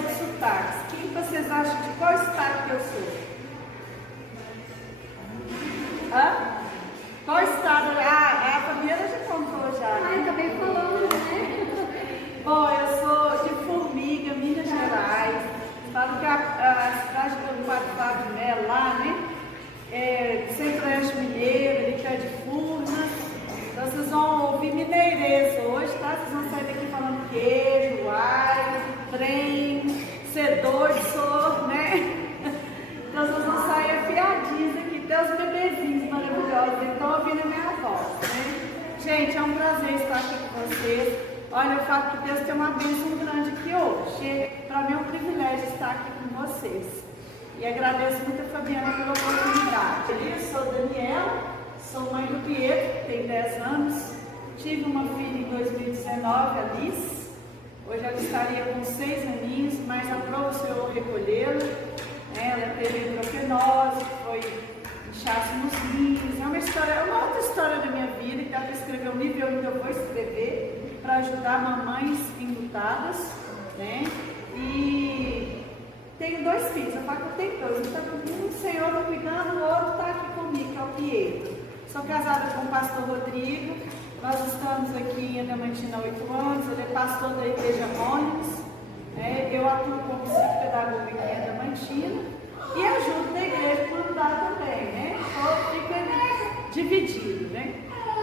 sobre sotaques. Quem vocês acham de qual estado que eu sou? Hã? Qual estado? A Fabiana já contou já. Ai, acabei falando, né? Bom, eu sou de Formiga, Minas Gerais. Falo que a cidade do Padre Fábio Melo lá, né? Centro-Oeste Mineiro, ali perto de Furnas. Então vocês vão ouvir mineirês hoje, tá? Vocês vão sair daqui falando queijo, ai, trem, ser doido, sou, né? Então vocês vão sair afiadinhos aqui, tem os bebezinhos maravilhosos, então ouvindo a minha voz, né? Gente, é um prazer estar aqui com vocês. Olha, eu falo que Deus tem uma bênção grande aqui hoje. Para mim é um privilégio estar aqui com vocês. E agradeço muito a Fabiana pela oportunidade. Eu sou Daniela, sou mãe do Pietro, tem 10 anos. Tive uma filha em 2019, a Liz. Hoje ela estaria com 6 aninhos, mas aprova o Senhor recolhê-la. Ela teve hidroquenose, foi inchaço nos rins. É uma outra história da minha vida, que dá para escrever um livro, eu ainda vou escrever, para ajudar mamães enlutadas, né? E tenho 2 filhos, eu falo que eu tenho 2, então um Senhor está cuidando, o outro está aqui comigo, que é o Pietro. Sou casada com o pastor Rodrigo, nós estamos aqui em Adamantina há 8 anos, ele é pastor da Igreja Mônicos, eu atuo como psicopedagoga aqui em Adamantina e ajudo na igreja a plantar também, né? Então fica dividido, né?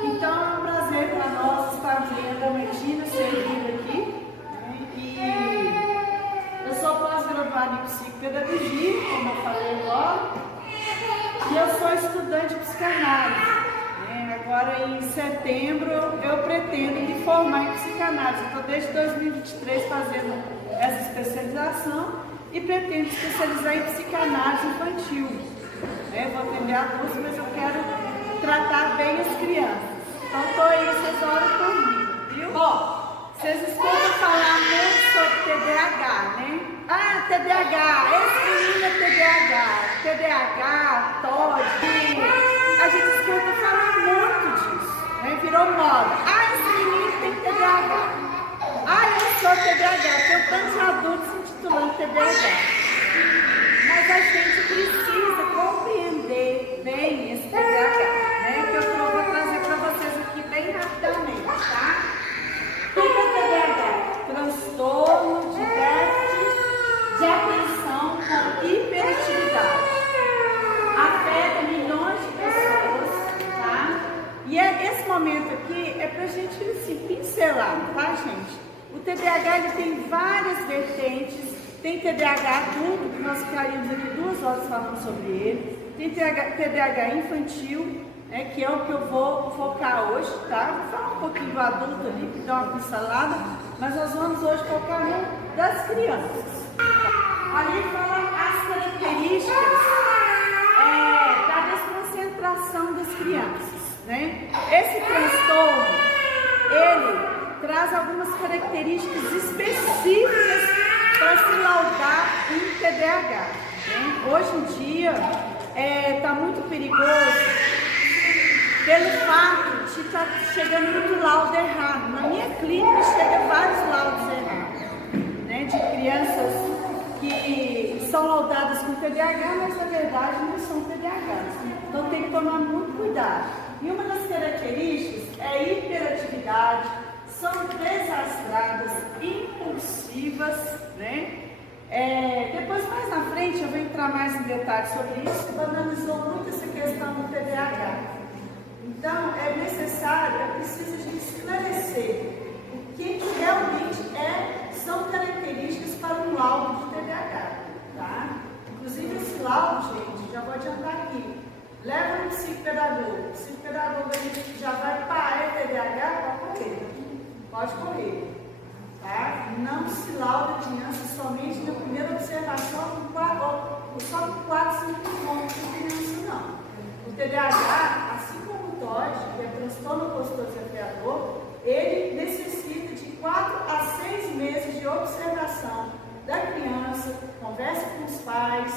Então é um prazer para nós estarmos em Adamantina, servindo aqui, né? E eu sou pós-graduada em psicopedagogia, como eu falei agora, e eu sou estudante de psicanálise. Agora em setembro eu pretendo me formar em psicanálise. Estou desde 2023 fazendo essa especialização e pretendo especializar em psicanálise infantil. Vou atender adultos, mas eu quero tratar bem as crianças. Então estou aí, vocês oram por mim, viu? Bom, vocês escutam falar muito sobre TDAH, né? Ah, TDAH, esse menino é TDAH, TOD. A gente escuta falar muito disso, né? Virou moda. Ah, esse menino tem TDAH. Ah, eu sou TDAH. Tem tantos adultos se intitulando TDAH. Mas a gente precisa compreender bem esse TDAH, né? Que eu vou trazer para vocês aqui bem rapidamente, tá? O que é TDAH? Transtorno de déficit de atenção com hiperatividade. Afeta milhões de pessoas, tá? E esse momento aqui é pra gente assim, pincelar, tá, gente? O TDAH ele tem várias vertentes. Tem TDAH adulto, que nós ficaríamos aqui 2 horas falando sobre ele. Tem TDAH infantil, né, que é o que eu vou focar hoje, tá? Vou falar um pouquinho do adulto ali, que dá uma pincelada, mas nós vamos hoje focar no das crianças. Ali fala as características da desconcentração das crianças, né? Esse transtorno, ele traz algumas características específicas para se laudar em TDAH, né? Hoje em dia está muito perigoso pelo fato de estar chegando muito laudo errado. Na minha clínica chega vários laudos errados, né? De crianças que são laudadas com TDAH, mas na verdade não são TDAHs. Então tem que tomar muito cuidado. E uma das características é a hiperatividade, são desastradas, impulsivas, né? Depois, mais na frente, eu vou entrar mais em detalhes sobre isso, eu analisou muito essa questão do TDAH. Então, é necessário, é preciso a gente esclarecer o que realmente são características para um laudo de TDAH, tá? Inclusive, esse laudo, gente, já vou adiantar aqui, leva no psicopedagogo. O psicopedagogo já vai para TDAH, pode correr, tá? Não se lauda a criança somente na primeira observação, só com 4, 5 pontos de criança, não. O TDAH, assim como o TOD, que é transtorno opositor desafiador, ele necessita de 4 a 6 meses de observação da criança, conversa com os pais,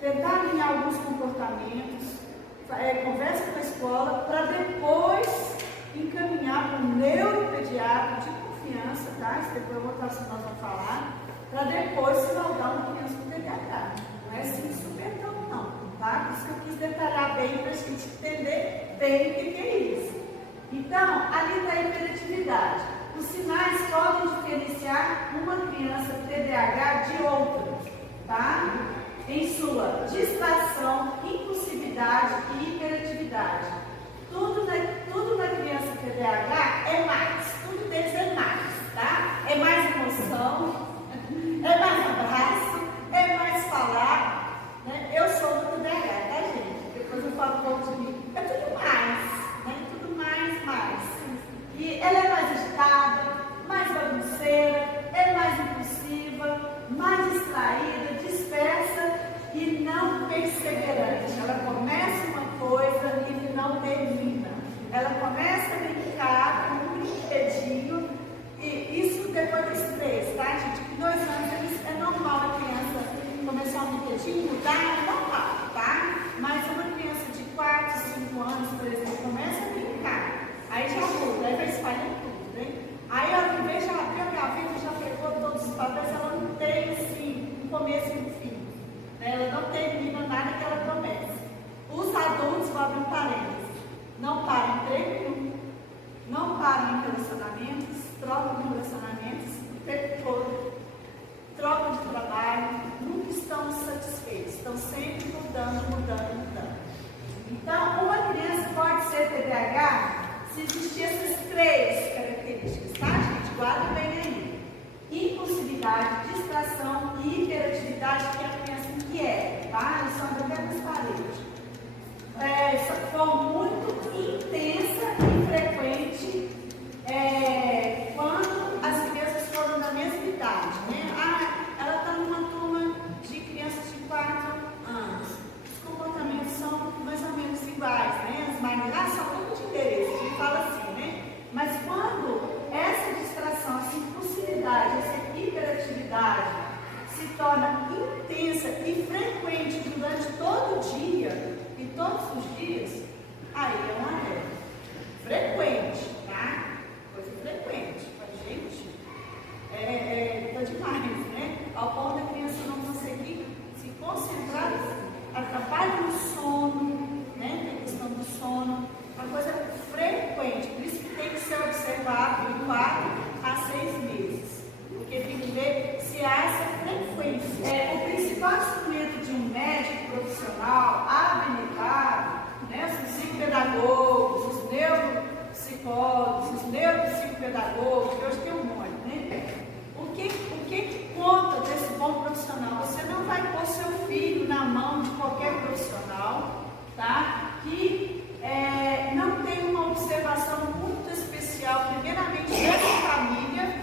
tentar alinhar alguns comportamentos, conversa com a escola, para depois encaminhar para um neuropediatra de confiança, tá? Isso depois eu vou estar, nós vamos falar, uma criança com TDAH. Não é assim supetão, não, tá? Por isso que eu quis detalhar bem para a gente entender bem o que é isso. Então, ali está a hiperatividade. Os sinais podem diferenciar uma criança TDAH de outra, tá? Em sua distração, impulsividade e hiperatividade. Tudo na criança TDAH é mais, tudo deles é mais, tá? É mais emoção, é mais abraço, é mais falar, né? Eu sou do TDAH, tá, gente? Depois eu falo um pouco de mim. É tudo mais, né? Tudo mais. E ela é mais agitada, mais bagunceira, é mais impulsiva, mais distraída, dispersa e não perseverante. Ela começa uma coisa e não termina. Ela começa a brincar com um brinquedinho e isso depois dos 3, tá, gente? Com 2 anos é normal a criança começar um brinquedinho, mudar, é normal, tá? Mas uma criança de 4, 5 anos, por exemplo, começa a brincar. Aí já muda, aí vai espalhando tudo, né? Aí ela, em vez de abrir a gaveta, já pegou todos os papéis, ela não tem, assim, um começo e um fim. Né? Ela não termina nada que ela comece. Os adultos, vou abrir um parênteses, não param em emprego nenhum, não param em relacionamentos, trocam de relacionamentos o tempo todo, trocam de trabalho, nunca estão satisfeitos, estão sempre mudando. Então, uma criança pode ser TDAH se existir essas 3 características, tá, gente? Guarda bem aí. Impulsividade, distração e hiperatividade, que é a criança inquieta, tá? Eles são até transparentes. For muito intensa e frequente quando as crianças foram da mesma idade, né? Ela está numa turma de crianças de 4 anos. Os comportamentos são mais ou menos iguais, né? As maneiras são muito de interesse, a gente fala assim, né? Mas quando essa distração, essa impulsividade, essa hiperatividade se torna intensa e frequente durante todo o dia e todos os dias, aí é uma frequente, tá? Coisa frequente. Mas, gente, tá demais, né? Ao ponto da criança não conseguir se concentrar, atrapalha no sono, né? Tem a questão do sono, uma coisa frequente. Por isso que tem que ser observado de 4 a 6 meses. Porque tem que ver se há essa frequência. O principal instrumento de um médico profissional habilitado, né, os psicopedagogos, os neuropsicólogos, os neuropsicopedagogos, que hoje tem um monte, né? O que conta desse bom profissional? Você não vai pôr seu filho na mão de qualquer profissional, tá? Que não tem uma observação muito especial, primeiramente dessa família,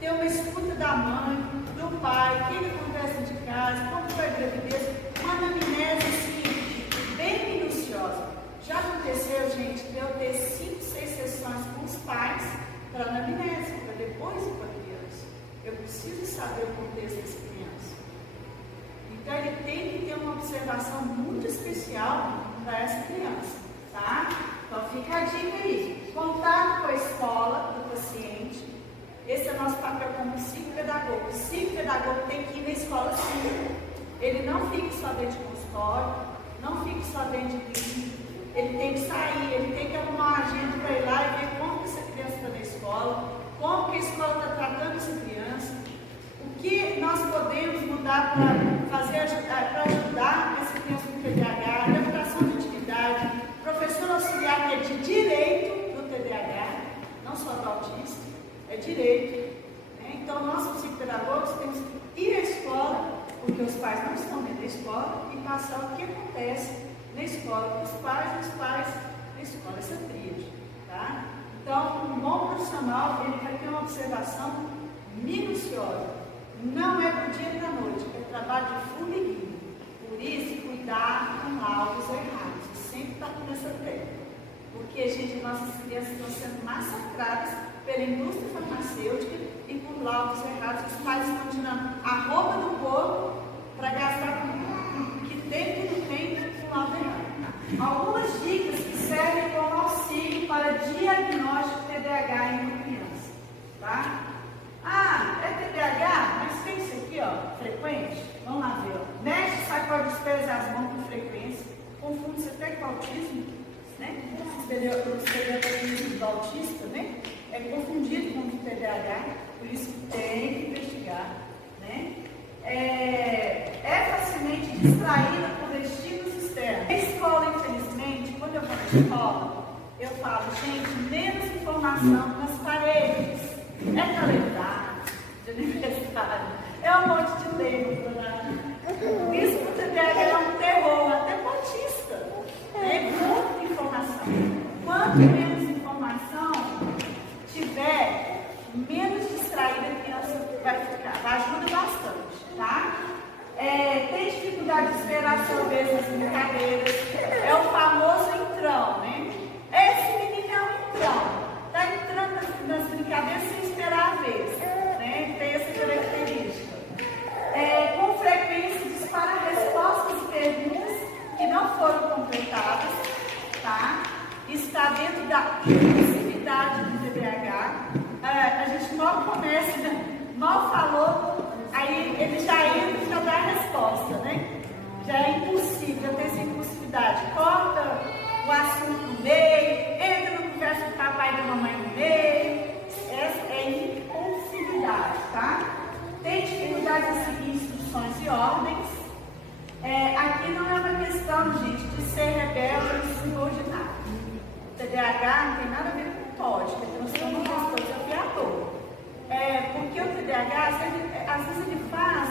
ter uma escuta da mãe, do pai, o que acontece de casa, como foi a gravidez, uma anamnese assim, bem minuciosa. Já aconteceu, gente, de eu ter 5, 6 sessões com os pais para anamnese, para depois ir para a criança. Eu preciso saber o contexto dessa criança. Então ele tem que ter uma observação muito especial para essa criança, tá? Então fica a dica aí. Contato com a escola do paciente. Esse é o nosso papel como psicopedagogo. O psicopedagogo tem que ir na escola sim. Ele não fica só dentro de consultório, não fica só dentro de clínica. Ele tem que sair, ele tem que arrumar uma agenda para ir lá e ver como que essa criança está na escola, como que a escola está tratando essa criança, o que nós podemos mudar para ajudar essa criança com TDAH, adaptação de atividade, professor auxiliar que é de direito do TDAH, não só do autista, é direito. Né? Então, nós psicopedagogos temos que ir à escola, porque os pais não estão dentro da escola, e passar o que acontece na escola com os pais na escola, essa tríade, tá? Então, um bom profissional, ele vai ter uma observação minuciosa, não é do dia para a noite, é trabalho de formiguinha. Por isso, cuidar com laudos errados, sempre está nessa tela, porque, gente, nossas crianças estão sendo massacradas pela indústria farmacêutica e por laudos errados, os pais estão tirando a roupa do corpo para gastar com o que tem e que não tem, algumas dicas que servem como auxílio para diagnóstico de TDAH em uma criança, tá? É TDAH, mas tem isso aqui, ó, frequente. né? O estereotipo do autista, né? É confundido com o TDAH, por isso tem que investigar, né? É facilmente distraída por estímulos externos. Na escola, infelizmente, quando eu vou na escola, eu falo, gente, menos informação nas paredes. É calendário de aniversário, é um monte de livro, né? Isso para o TDAH é um terror, até para o autista. É muita informação. Quanto menos informação tiver, menos distraída a criança vai ficar. Ajuda bastante, tá? Tem dificuldade de esperar sua vez nas brincadeiras. É o famoso entrão, né? Esse menino é um entrão. Está entrando nas brincadeiras sem esperar a vez, né? Tem essa característica. Com frequência dispara respostas e perguntas que não foram completadas, tá? Está dentro da impulsividade do TDAH. A gente mal começa, mal falou, aí ele já entra e já dá a resposta, né? Já é impulsivo, já tem essa impulsividade. Corta o assunto no meio, entra no conversa com o papai e da mamãe no meio. Essa é impulsividade, tá? Tem dificuldade em seguir instruções e ordens. Aqui não é uma questão, gente, de ser rebelde ou de se ordinar. O TDAH não tem nada a ver com tóxico, é transtorno desafiador. Porque o TDAH, às vezes ele faz,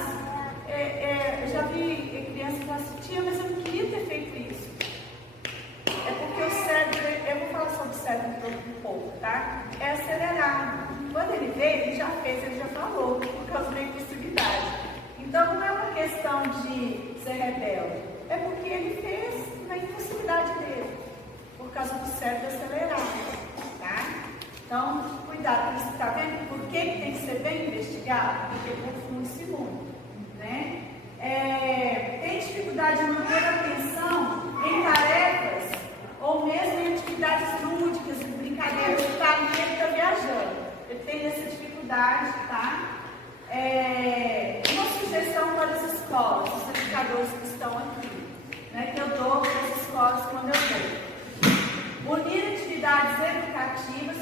eu já vi crianças que falam assim, tia, mas eu não queria ter feito isso. É porque o cérebro, eu vou falar sobre o cérebro um pouco, tá? É acelerado. Quando ele veio, ele já fez, ele já falou, por causa da impulsividade. Então não é uma questão de ser rebelde, é porque ele fez na impulsividade dele, por causa do cérebro acelerado, tá? Então, cuidado, você está vendo por que tem que ser bem investigado? Porque confunde-se muito, né? Tem dificuldade de manter a atenção em tarefas ou mesmo em atividades lúdicas, em brincadeiras, ele está viajando. Ele tem essa dificuldade, tá? Uma sugestão para as escolas, os educadores que estão aqui, né, que eu dou para as escolas quando eu vou. Unir atividades educativas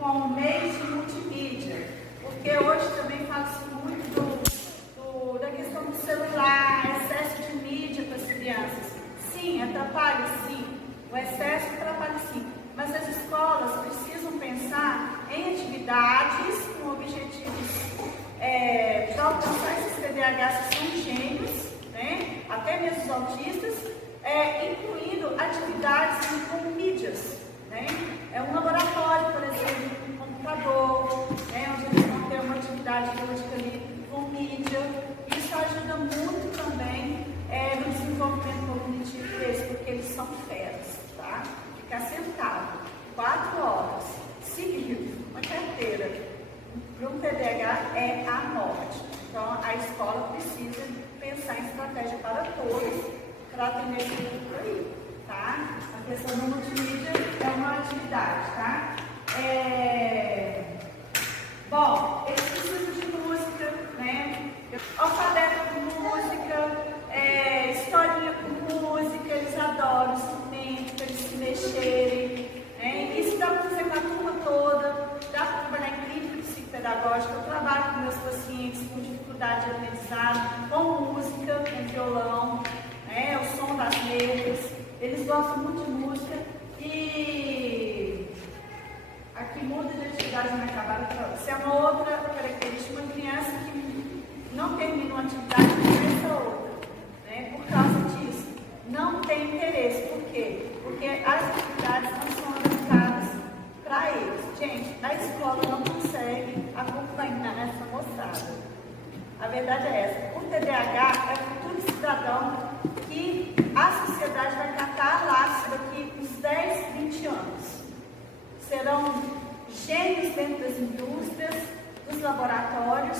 com meios de multimídia, porque hoje também fala-se muito da questão do celular, excesso de mídia para as crianças. Sim, atrapalha sim, o excesso atrapalha sim, mas as escolas precisam pensar em atividades com objetivos de alcançar esses TDAHs que são gênios, né? Até mesmo os autistas, incluindo atividades com mídias, né? Um laboratório, por exemplo, com computador, né? Onde eles vão ter uma atividade lúdica ali com mídia. Isso ajuda muito também no desenvolvimento cognitivo deles, porque eles são feras, tá? Ficar sentado 4 horas seguidas, uma carteira, para um TDAH é a morte. Então, a escola precisa pensar em estratégia para todos, para atender esse público aí, tá? A questão do multimídia é uma atividade, tá? Bom, eles precisam de música, né? Alfabeto com música, historinha com música, eles adoram instrumento, para eles se mexerem, né? Isso dá para fazer com a turma toda, dá para trabalhar em clínica psicopedagógica. Eu trabalho com meus pacientes com dificuldade de aprendizado, com música, com violão, né? O som das letras, eles gostam muito de música e aqui muda de atividade na acabada. Se é uma outra característica, uma criança que não termina uma atividade, começa outra, né? Por causa disso, não tem interesse. Por quê? Porque as atividades não são adaptadas para eles. Gente, a escola não consegue acompanhar essa moçada. A verdade é essa. O TDAH é o futuro cidadão que a sociedade vai catar lá daqui uns 10, 20 anos. Serão gênios dentro das indústrias, dos laboratórios,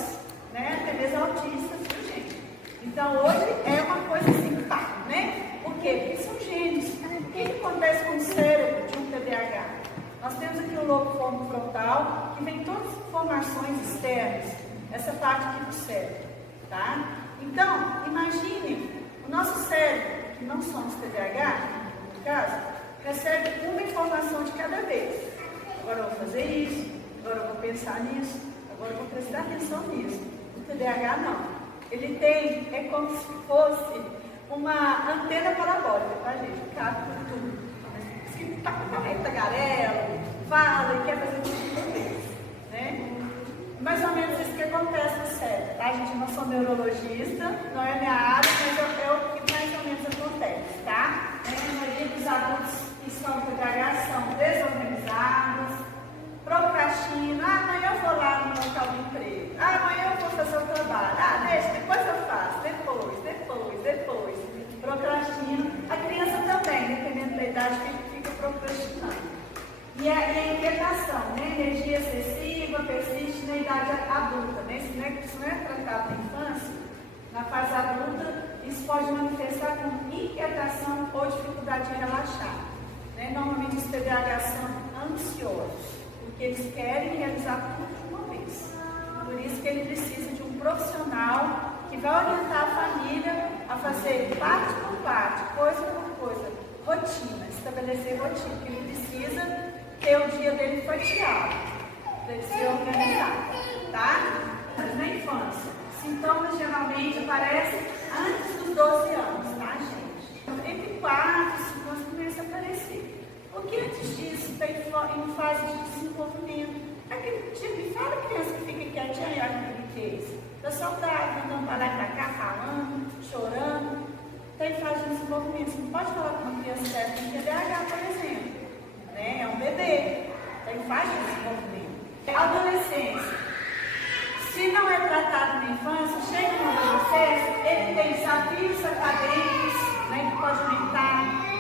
né? Até mesmo autistas, viu, gente? Então, hoje é uma coisa assim, pá, né? Por quê? Porque são gênios. O que acontece com o cérebro de um TDAH? Nós temos aqui o lobo frontal, que vem todas as informações externas, essa parte aqui do cérebro, tá? Então, imagine, o nosso cérebro, que não somos TDAH, no caso, recebe uma informação de cada vez. Agora eu vou fazer isso, agora eu vou pensar nisso, agora eu vou prestar atenção nisso. O TDAH não. Ele tem, é como se fosse uma antena parabólica, tá, gente? Cabe por tudo. Se tagarela, fala e quer fazer tudo por vez, né? Mais ou menos isso que acontece no cérebro, tá, gente? Eu não sou neurologista, não é minha área, mas é o que mais ou menos acontece, tá? A maioria dos adultos que estão com TDAH são desorganizados, procrastinam. Ah, amanhã eu vou lá no local do emprego. Ah, amanhã eu vou fazer o trabalho. Ah, deixa, depois eu faço. Depois. Procrastina. A criança também, dependendo da idade, fica procrastinando. E a inquietação, né? Energia excessiva, persiste na idade adulta, né? Isso não é tratado na infância. Na fase adulta, isso pode manifestar com inquietação ou dificuldade de relaxar. Né? Normalmente os TDAH são ansiosos, porque eles querem realizar tudo de uma vez. Por isso que ele precisa de um profissional que vai orientar a família a fazer parte por parte, coisa por coisa, rotina, estabelecer rotina, porque ele precisa ter o dia dele fatiado, para ele se organizar, tá? Mas na infância, sintomas geralmente aparecem antes dos 12 anos, tá, gente? Entre 4 e 5 anos começa a aparecer. Porque antes disso, está em fase de desenvolvimento. Aquele tipo, me fala criança que fica quietinha e olha o que é isso. Está saudável, não para lá e para cá, falando, chorando. Está em fase de desenvolvimento. Você não pode falar com uma criança dessa com TDAH, por exemplo. Né? É um bebê. Está em fase de desenvolvimento. Adolescência. Se não é tratado na infância, chega uma adolescência, ele tem desafios acadêmicos, né, que pode aumentar.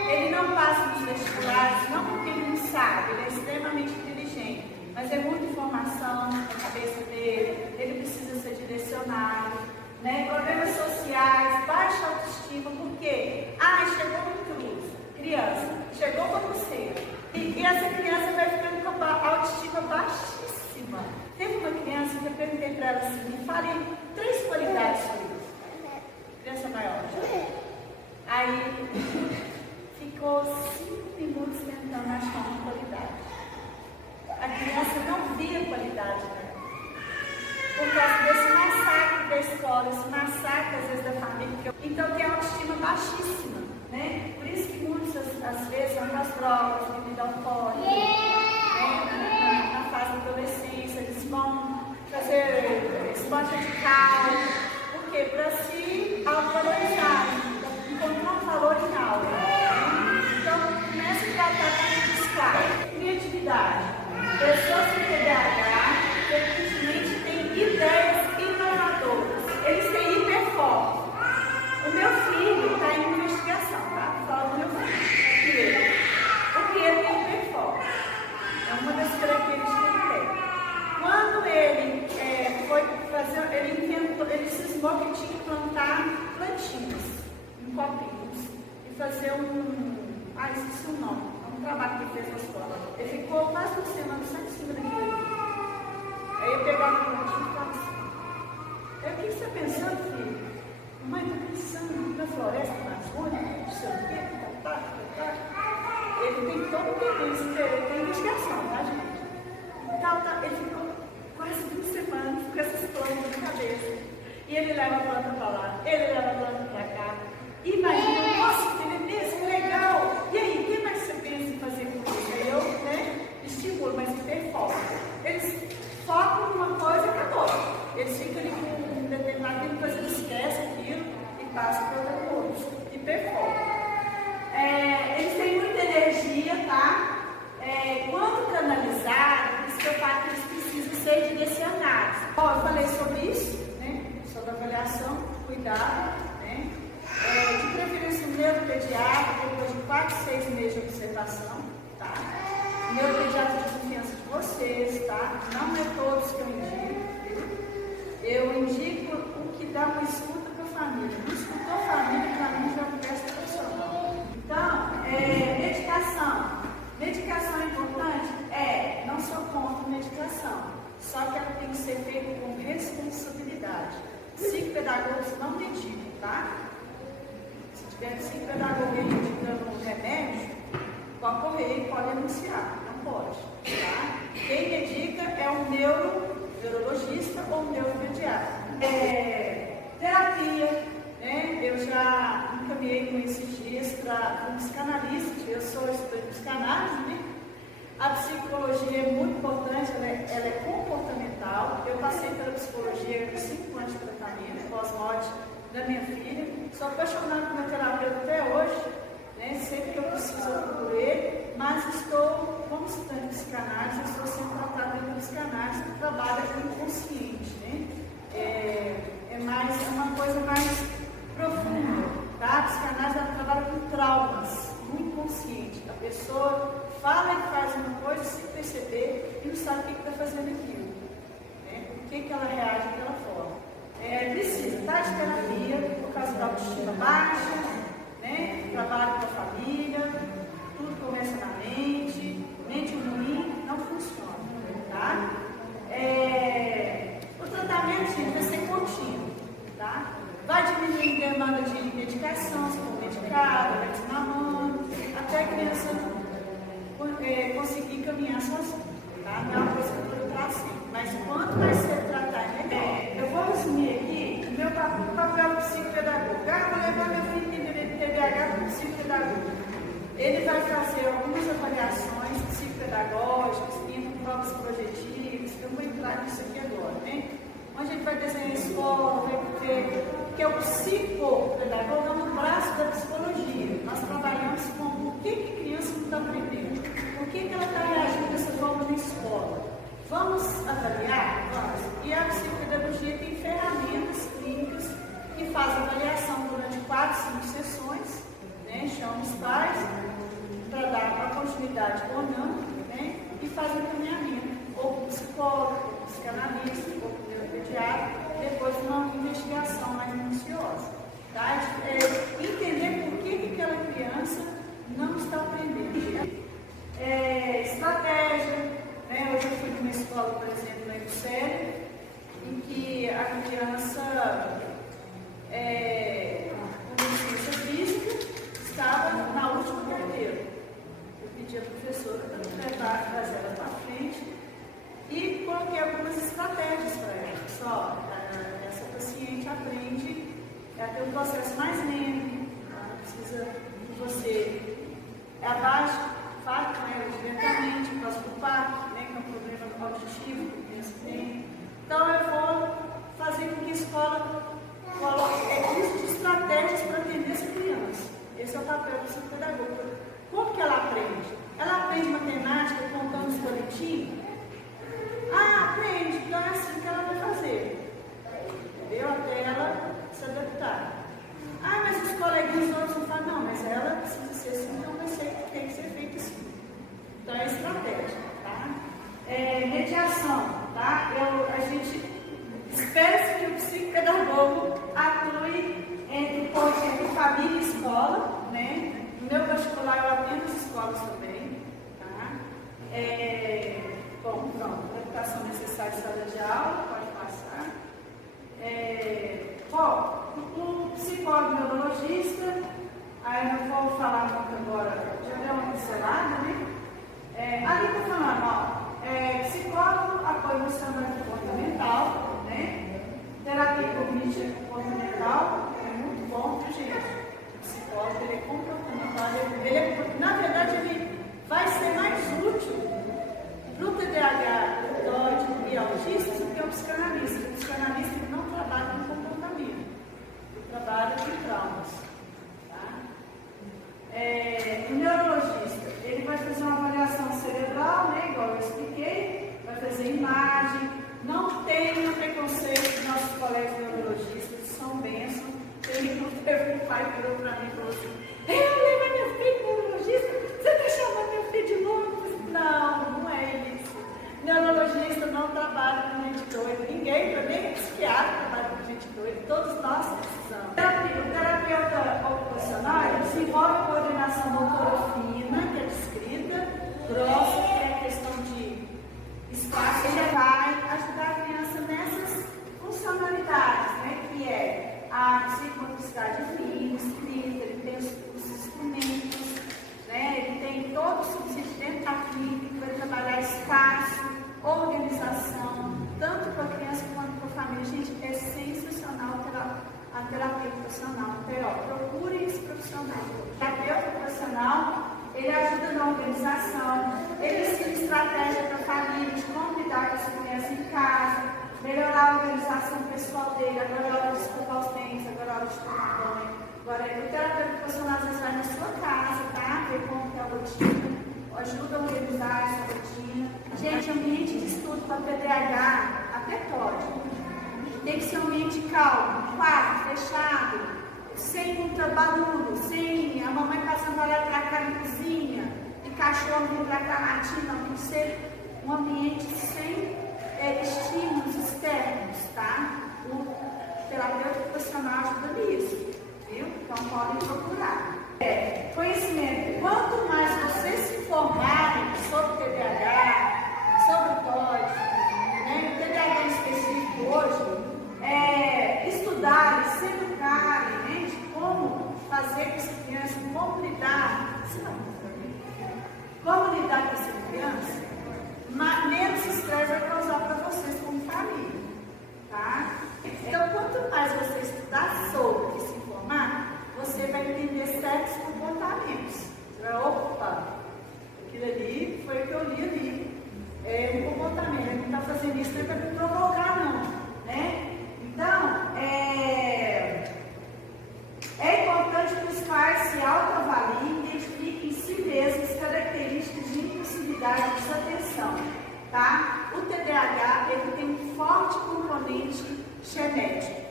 Ele não passa nos vestibulares, não porque ele não sabe, ele é extremamente inteligente, mas é muita informação na cabeça dele, ele precisa ser direcionado, né? Problemas sociais, baixa autoestima, por quê? Ah, chegou um intruso, criança, chegou bagunceiro, e essa criança vai ficando com a autoestima baixíssima. Teve uma criança que eu perguntei para ela assim, me fale 3 qualidades suas. Criança maior. Aí ficou 5 minutos tentando achar uma qualidade. A criança não via qualidade nela. Por causa desse massacre da escola, esse massacre às vezes da família. Então tem autoestima baixíssima, né? Por isso que muitas às vezes são as drogas, bebida alcoólica, né? Na fase da adolescência, eles vão fazer esporte radical. Por quê? Para se autovalorizarem, encontrar um valor em aula. Então, começa a tratar para buscar criatividade. Pessoas com TDAH, frequentemente têm ideias inovadoras. Eles têm hiperfoco. O meu filho está em investigação, tá? Vou falar do meu filho. Porque ele tem hiperfoco. É uma das características que ele tem. Quando ele foi fazer, ele inventou, ele cismou que tinha que plantar plantinhas em copinhos e fazer esqueci o nome, um trabalho que ele fez na escola. Ele ficou quase uma semana só em cima daquilo. Aí eu pegava o plantinho e ficava assim. Aí o que você está pensando, filho? Mãe, estou pensando na floresta amazônica, não sei o quê, Ele tem todo o interesse, ele tem investigação, tá, gente? Então, ele ficou quase 2 semanas com essas coisas na cabeça. E ele leva a planta para lá, ele leva a planta para cá. Imagina, nossa, filho, que legal! E aí, o que mais você pensa em fazer com isso? Aí eu, né, estimulo, mas hiperfoco. Eles focam numa coisa e acabou. Eles ficam ali com um determinado tempo, depois eles esquecem aquilo e passam para outra coisa. Hiperfoco. Eles têm muita energia, tá? Quando canalizados, por isso que eu falo que eles precisam ser direcionados. Ó, eu falei sobre isso, né? Sobre avaliação, cuidado, né? De preferência, o neuropediatra, depois de 4, 6 meses de observação, tá? Neuropediatra de confiança de vocês, tá? Não é todos que eu indico. Eu indico o que dá uma escuta para a família. Não escutou a família, para mim já é um teste profissional. Então, medicação. Medicação é importante? Não sou contra medicação. Só que ela tem que ser feita com responsabilidade. Psicopedagogos não medicam, tá? Se tiver psicopedagogia indicando um remédio, concorrer e pode anunciar, não pode. Tá? Quem medica é um neurologista ou um neuropediatra. Terapia, né? Eu já encaminhei com esses dias para um psicanalista, eu sou estudante de psicanálise, né? A psicologia é muito importante, ela é comportamental. Eu passei pela psicologia com 5 anos de tratamento, pós-morte da minha filha. Sou apaixonada por meu terapeuta até hoje, né? Sempre que eu preciso eu procuro ele, mas estou, como estudante de psicanálise, estou sendo tratada pela psicanálise que trabalha com o inconsciente, né? É uma coisa mais profunda, tá? A psicanálise ela trabalha com traumas, no inconsciente. A pessoa fala e faz uma coisa sem perceber e não sabe o que está fazendo aquilo, né? Por que ela reage daquela forma. Precisa estar de terapia por causa da autoestima baixa, né? Trabalho com a família, tudo começa na mente ruim não funciona, tá? O tratamento, gente, vai ser contínuo, tá? Vai diminuir a demanda de medicação, se for medicada, vai desmamando, até a criança conseguir caminhar sozinha, tá? Não é uma coisa que eu vou tratar assim, mas quanto mais cedo tratar, né? Eu vou resumir aqui o meu papel psicopedagogo. Vou levar meu filho de TDAH para o psicopedagogo. Ele vai fazer algumas avaliações psicopedagógicas, tendo provas projetivas, que eu vou entrar nisso aqui agora, né? Onde a gente vai desenhar a escola, vai ver que é o psicopedagogo, é um braço da psicologia. Nós trabalhamos com o que a criança não está aprendendo, por que ela está reagindo dessa forma na escola. Vamos avaliar? Vamos. E a psicopedagogia tem ferramentas clínicas que fazem avaliação durante 4, 5 sessões, né? Chamam os pais para dar a continuidade ou não, né? E fazem encaminhamento, ou para o psicólogo, ou para o psicanalista, ou para o neuropediatra, depois de uma investigação mais minuciosa. Tá? Entender por que aquela criança não está aprendendo. Estratégia, né? Hoje eu fui numa escola, por exemplo, na Ipsélia, em que a criança com deficiência física estava na última carteira. Eu pedi à professora para trazer ela para frente e coloquei algumas estratégias para ela. Só essa paciente aprende a ter um processo mais lento, ela precisa que você abaixe, fale com ela diretamente, próximo do parque, né, que é um problema auditivo que a criança tem. Então eu vou fazer com que a escola coloque uso de estratégias para atender essa criança. Esse é o papel do psicopedagogo. Como que ela aprende? Ela aprende matemática contando os coletinhos? Aprende, então é assim que ela vai fazer. Entendeu? Até ela se adaptar. Mas os coleguinhas outros não falam, não, mas ela precisa ser assim, então vai ser, tem que ser feito assim. Então é estratégia, tá? Mediação, tá? A gente espera que o psicopedagogo atue entre família e escola, né? No meu particular eu atendo as escolas também, tá? Bom, pronto, educação necessária em sala de aula, pode passar. O psicólogo neurologista, aí eu não vou falar muito agora, já deu uma pincelada, né? Ali está falando, psicólogo, apoio emocional e comportamental, né? Terapia cognitiva comportamental, é muito bom, viu, gente? O psicólogo, ele é comportamental, na verdade, ele vai ser mais útil para o TDAH, TOD e autistas do que o psicanalista. O psicanalista ele não trabalha com comportamento, ele trabalha com traumas. Tá? O neurologista, ele vai fazer uma avaliação cerebral, né, igual eu expliquei, vai fazer imagem. Não tenha preconceito dos nossos colegas neurologistas, eles são bênçãos. Teve um pai que virou para mim e falou assim: eu levei minha filha no neurologista, você está chamando meu filho de louco? Não é isso. Neurologista não trabalha com gente doida. Ninguém, nem psiquiatra trabalha com gente doida. Todos nós precisamos. O terapeuta ocupacional desenvolve a coordenação motora fina, que é descrita, grossa, que é a questão de espaço. Ele vai ajudar a criança nessas funcionalidades, né? Que é a psicomotricidade fina, escrita, ele tem os instrumentos. educação pessoal dele, agora é hora de escovar os dentes, agora é hora de tomar banho. Agora, o terapeuta ocupacional às vezes vai na sua casa, tá? Ver como que é a rotina, ajuda a organizar essa rotina. Gente, ambiente de estudo para TDAH até pode. Tem que ser um ambiente calmo, quarto, fechado, sem muito barulho, sem a mamãe passando lá pra cá na cozinha, e cachorro vindo pra cá latindo, não, tem que ser um ambiente sem estímulos externos, tá? O terapeuta ocupacional ajuda nisso, viu? Então podem procurar. Conhecimento. Quanto mais vocês se informarem sobre TDAH, sobre o TOD, né? O TDAH específico hoje, estudarem, se educarem, né? De como fazer com essa criança, como lidar com essa criança, menos estresse vai causar para vocês como família, tá? Então, quanto mais você estudar sobre e se informar, você vai entender certos comportamentos. Você vai, opa, aquilo ali foi o que eu li ali. É um comportamento, ele não está fazendo isso para me provocar, não, né? Então, é importante que os pais se autoavaliem e identifiquem em si mesmos características de impulsividade e desatenção, tá? O TDAH, ele tem um forte componente genético.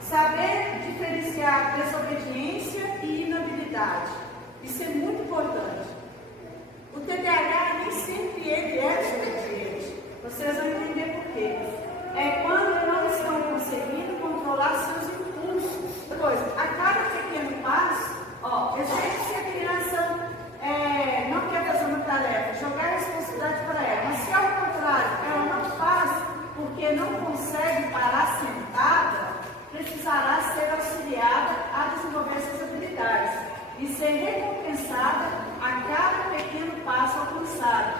Saber diferenciar desobediência e inabilidade. Isso é muito importante. O TDAH nem sempre ele é desobediente. Vocês vão entender por quê. É quando não estão conseguindo controlar seus impulsos. Coisa, a cada pequeno passo, exemplo, se a criança não quer fazer uma tarefa, jogar a responsabilidade para ela. Mas se ao contrário, ela não faz porque não consegue parar sentada, precisará ser auxiliada a desenvolver essas habilidades e ser recompensada a cada pequeno passo alcançado.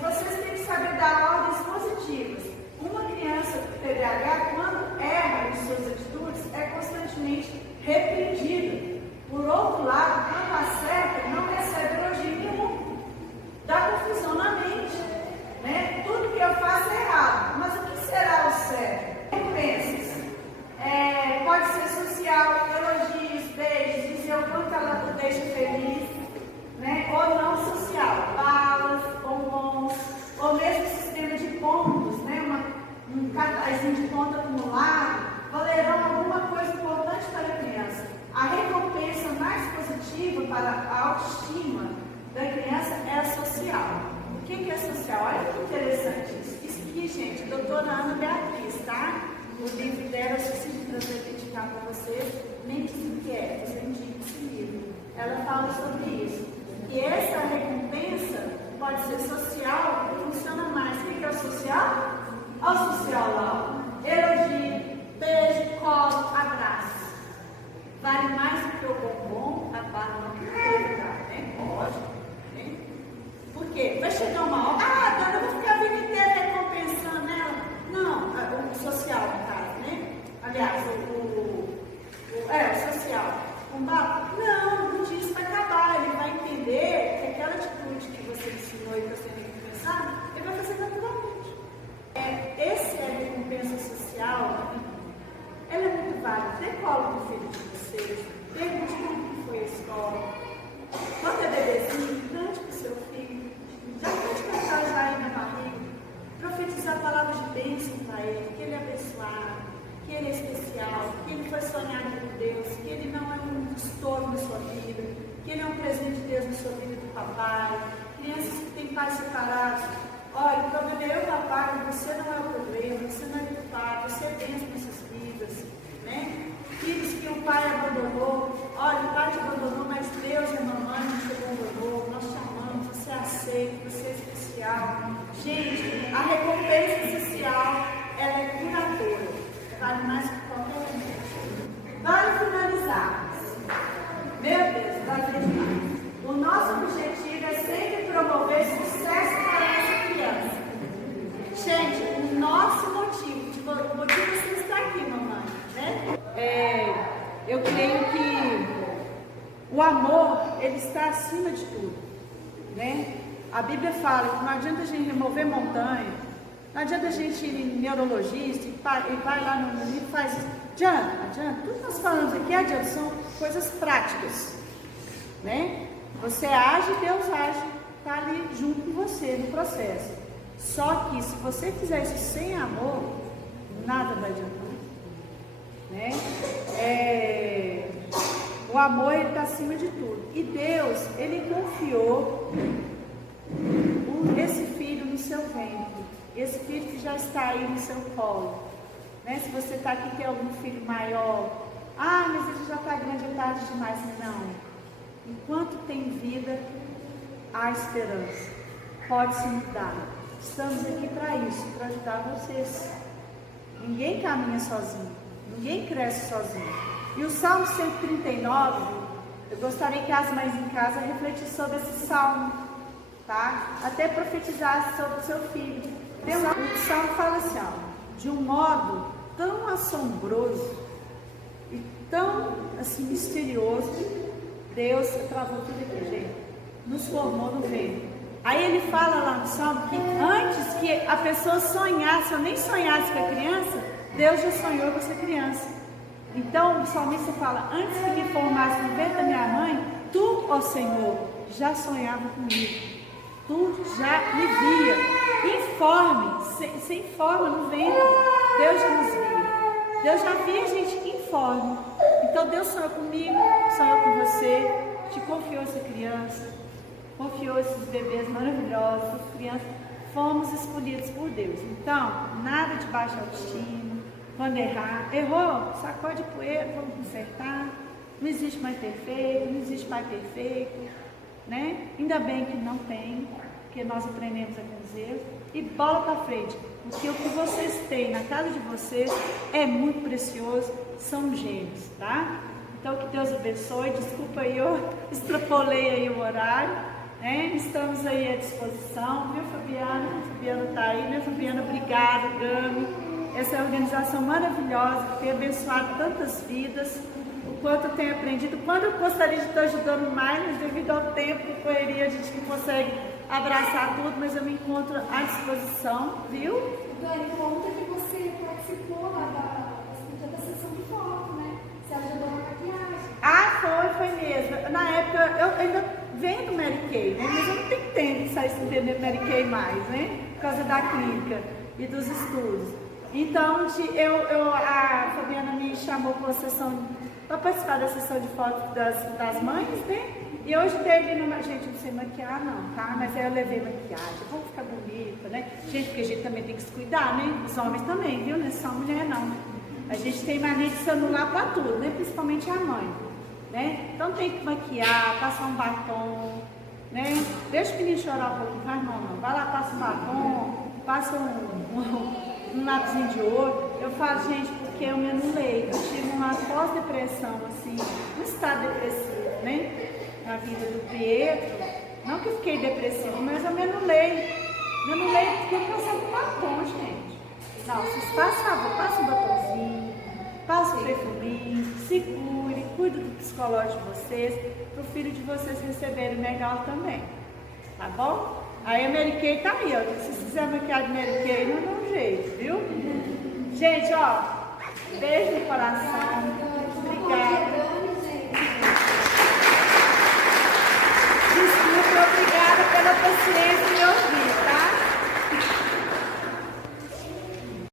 Vocês têm que saber dar ordens positivas. Uma criança TDAH, quando erra em suas atitudes, é constantemente repreendida. Por outro lado, quando acerta, não recebe elogio nenhum. Dá confusão na mente, né? Tudo que eu faço é errado, mas o que será o certo? Recompensas. Pode ser social, elogios, beijos, dizer o quanto ela o deixa feliz, né? Ou não social, balas, bombons, ou mesmo sistema de pontos, né? Um cartazinho de ponto acumulado, valerão alguma coisa importante para a criança. A recompensa mais positiva para a autoestima da criança é a social. O que é social? Olha que interessante isso. Isso aqui, gente, a doutora Ana Beatriz, tá? O livro dela, eu esqueci de trazer para indicar para vocês, nem que se quer, você indica esse livro. Ela fala sobre isso. E essa recompensa pode ser social e funciona mais. O que é o social? Olha o social lá. Elogio, beijo, colo, abraço. Vale mais do que o bombom, a barra não teve, né? Pode. Né? Por quê? Vai chegar uma hora, dona, eu vou ficar a vida inteira recompensando ela. Não, o social, no caso, né? Aliás, o social. Não disso vai acabar. Ele vai entender que aquela atitude que você ensinou e que você tem que pensar, ele vai fazer naturalmente. Essa é a recompensa social, ela é muito válida. Decolo no filho de vocês, pergunte como que foi a escola. Quando é bebezinho, cante para o seu filho, já pode cantar já aí na barriga, profetizar palavras de bênção para ele, que ele é abençoado, que ele é especial, que ele foi sonhado por Deus, que ele não é um estouro na sua vida, que ele é um presente de Deus na sua vida do papai. Crianças que têm pais separados, olha, o problema é eu, papai, você não é o problema, você não é culpado, você é bênção nessas vidas, né? Filhos que o pai abandonou, olha, o pai te abandonou, mas Deus e a mamãe não te abandonou, nós te amamos, você é aceito, você é especial. Gente, a recompensa social, ela é curadora, vale mais que qualquer coisa. Vale finalizar. Meu Deus, vai demais. O nosso objetivo é sempre promover sucesso para essa criança. Gente, o nosso motivo você está aqui, mamãe, né? Eu creio que o amor, ele está acima de tudo, né? A Bíblia fala que não adianta a gente remover montanha, Não adianta a gente ir em neurologista e vai lá no e faz isso. Adianta. Tudo que nós falamos aqui adianta, são coisas práticas, né? Você age, Deus age, está ali junto com você no processo. Só que se você fizer isso sem amor, nada vai adiantar, né? O amor está acima de tudo. E Deus, Ele confiou esse filho no seu ventre, esse filho que já está aí no seu colo, né? Se você está aqui, tem algum filho maior, mas ele já está grande, é tarde demais. Não, enquanto tem vida, há esperança, pode se mudar. Estamos aqui para isso, para ajudar vocês. Ninguém caminha sozinho, ninguém cresce sozinho. E o Salmo 139, eu gostaria que as mães em casa refletissem sobre esse salmo, tá? Até profetizassem sobre o seu filho. O salmo fala assim, de um modo tão assombroso e tão assim misterioso, Deus travou tudo aqui, gente, nos formou no ventre. Aí ele fala lá no salmo que antes que a pessoa sonhasse, ou nem sonhasse com a criança, Deus já sonhou com essa criança. Então o salmista fala, antes que me formasse no ventre da minha mãe, tu, ó Senhor, já sonhava comigo, tu já me via, informe, sem forma no ventre, Deus já nos via, Deus já via a gente informe. Então Deus sonhou comigo, sonhou com você, te confiou essa criança, confiou esses bebês maravilhosos, essas crianças, fomos escolhidos por Deus. Então, nada de baixa autoestima. Quando errou, sacode poeira, vamos consertar. Não existe mais perfeito, não existe mais perfeito, né? Ainda bem que não tem, porque nós aprendemos a com erros. E bola para frente, porque o que vocês têm na casa de vocês é muito precioso, são gêmeos, tá? Então que Deus abençoe, desculpa aí, eu extrapolei aí o horário, né? Estamos aí à disposição, viu, Fabiana? A Fabiana está aí, né, Fabiana? Obrigada, Gami. Essa é uma organização maravilhosa que tem abençoado tantas vidas, o quanto eu tenho aprendido, quando eu gostaria de estar ajudando mais, mas devido ao tempo e correria, a gente não consegue abraçar tudo, mas eu me encontro à disposição, viu? Dani, conta que você participou lá da sessão de foto, né? Você ajudou na maquiagem. Foi mesmo. Na época, eu ainda vendo Mary Kay, né? Mas eu não tenho tempo de sair estudando Mary Kay mais, né? Por causa da clínica e dos estudos. Então, a Fabiana me chamou para participar da sessão de foto das mães, né? E hoje teve, gente, não sei maquiar não, tá? Mas aí eu levei maquiagem, vamos ficar bonita, né? Gente, porque a gente também tem que se cuidar, né? Os homens também, viu? Não é só mulher não, né? A gente tem mania de celular para tudo, né? Principalmente a mãe, né? Então tem que maquiar, passar um batom, né? Deixa o menino chorar um pouco, vai não. Vai lá, passa um batom, passa um lápisinho de olho. Eu falo, gente, porque eu me anulei. Eu tive uma pós-depressão, assim, um estado depressivo, né? Na vida do Pietro. Não que eu fiquei depressiva, mas eu me anulei. Me anulei porque eu passava um batom, gente. Não, vocês passam um batomzinho, passa o perfuminho, segure, cuide do psicológico de vocês, para o filho de vocês receberem legal também. Tá bom? Aí a Mary Kay tá aí, ó. Se vocês quiserem maquiar de Mary Kay, não dá um jeito, viu? Gente, ó, beijo no coração. Obrigada. Desculpa, obrigada pela paciência.